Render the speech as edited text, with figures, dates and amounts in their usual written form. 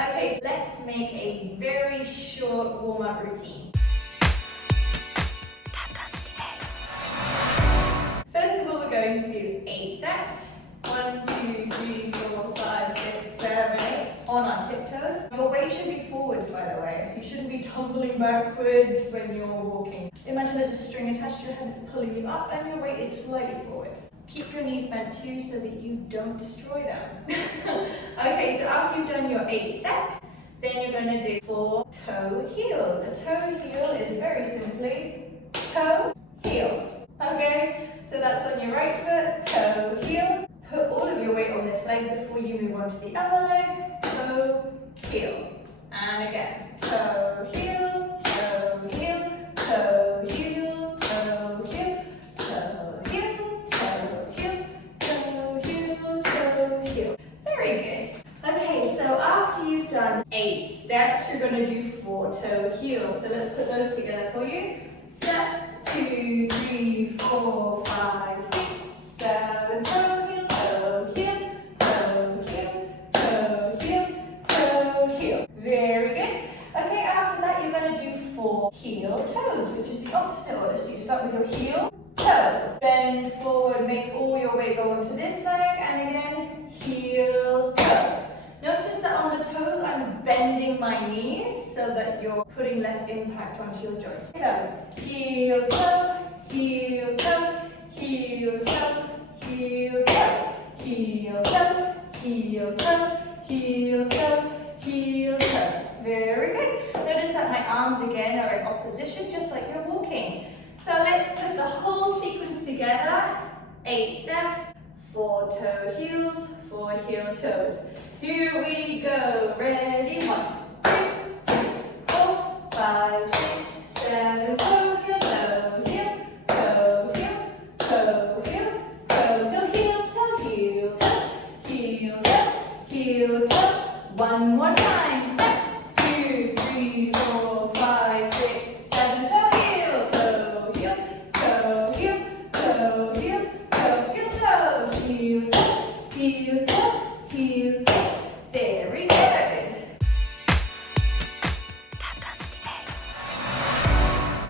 Okay, so let's make a very short warm-up routine. Tap dance today. First of all, we're going to do 8 steps. 1, 2, 3, 4, 5, 6, 7, 8 on our tiptoes. Your weight should be forwards, by the way. You shouldn't be tumbling backwards when you're walking. Imagine there's a string attached to your head that's pulling you up and your weight is slightly forward. Keep your knees bent too so that you don't destroy them. Okay, so after you've done your 8 steps, then you're going to do 4 toe heels. A toe heel is very simply toe, heel. Okay, so that's on your right foot, toe, heel. Put all of your weight on this leg before you move on to the other leg, toe, heel. And again, toe, heel, toe, heel, toe, heel, toe, heel, toe, heel, toe, heel, toe, heel, toe, heel. Very good. Okay, so after you've done 8 steps, you're going to do 4 toe heels. So let's put those together for you. Step 2, 3, 4, 5, 6, 7, toe heel, toe heel, toe heel, toe heel, toe heel. Very good. Okay, after that you're going to do 4 heel toes, which is the opposite order. So you start with your heel, toe, bend forward, make all your weight go onto this leg, and again, heel, toe. Notice that on the toes I'm bending my knees so that you're putting less impact onto your joints. So, heel, toe, heel, toe, heel, toe, heel, toe, heel, toe, heel, toe, heel, toe, heel, toe. Very good. Notice that my arms again are in opposition, just like you're walking. So let's put the whole sequence together. 8 steps, 4 toe heels, 4 heel toes. Here we go. Ready? 1, 2, 3, 4, 5, 6, 7, toe heel, toe heel, toe heel, toe heel, toe heel, toe heel, toe heel, toe heel, toe. One more time. Step 2, 3, 4, 5, 6, 7, toe heel, toe heel, toe heel, toe heel, toe heel, toe heel, toe heel, toe heel, toe.